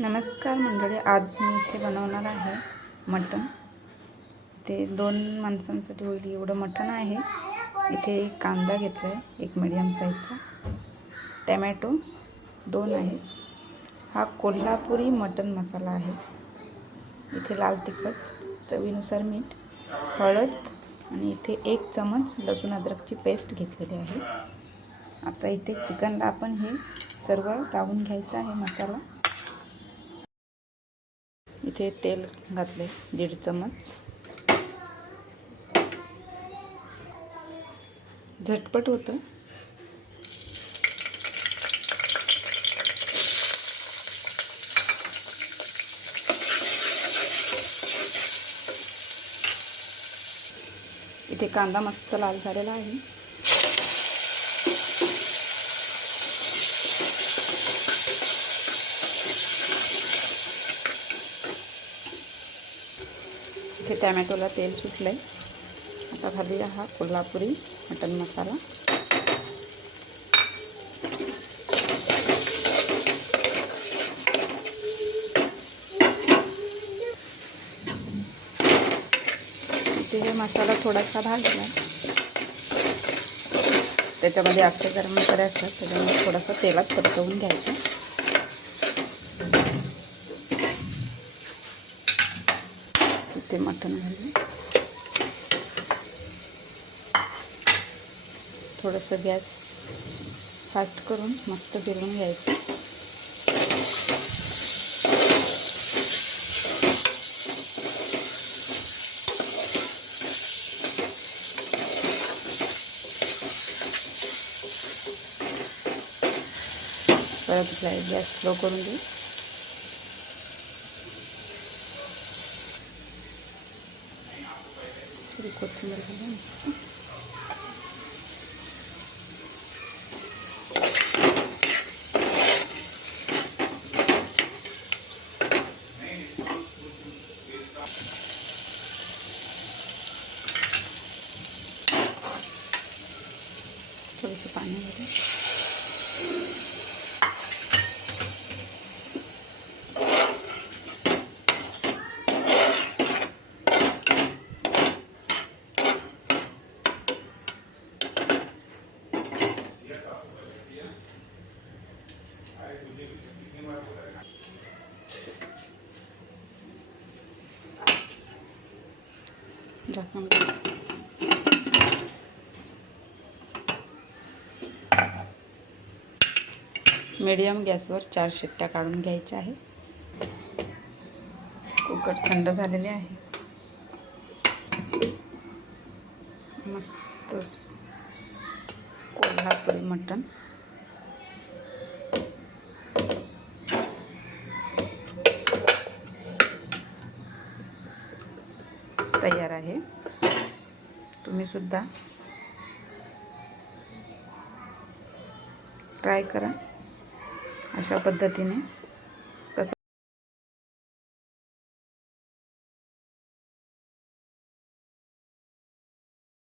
नमस्कार मंडळी आज मी इथे बनवणार आहे मटण. ते दोन माणसांसाठी होईल एवढं मटण आहे. इथे एक कांदा घेतला आहे एक मिडियम साईजचा टमॅटो दोन आहेत. हा कोल्हापुरी मटण मसाला आहे. इथे लाल तिखट चवीनुसार मीठ हळद आणि इथे एक चमच लसूण अद्रकची पेस्ट घेतलेली आहे. आता इथे चिकनला आपण हे सर्व लावून घ्यायचं आहे मसाला. इथे तेल घातले दीड चमच. झटपट होतं. इथे कांदा मस्त लाल झालेला आहे. इथे टॅमॅटोला तेल सुटलं आहे आता घालूया हा कोल्हापुरी मटन मसाला. इथे हे मसाला थोडासा भाजला. त्याच्यामध्ये आपले गरम करायचं त्याच्यामुळे थोडासा तेलात परतवून घ्यायचं. ते मटण घालून थोडंसं गॅस फास्ट करून मस्त फिरवून घ्यायचं. परत गॅस स्लो करून देऊ थोडी कोथिंबीर घालून मस्त थोडंसं पाणी घालून झाकण घालून. मीडियम गॅसवर चार शिट्ट्या काढून घ्यायच्या आहे कुकर थंड झालेले आहे. मस्त कोल्हापुरी मटण. तयार आहे. तुम्ही सुद्धा ट्राय करा. अशा पद्धतीने.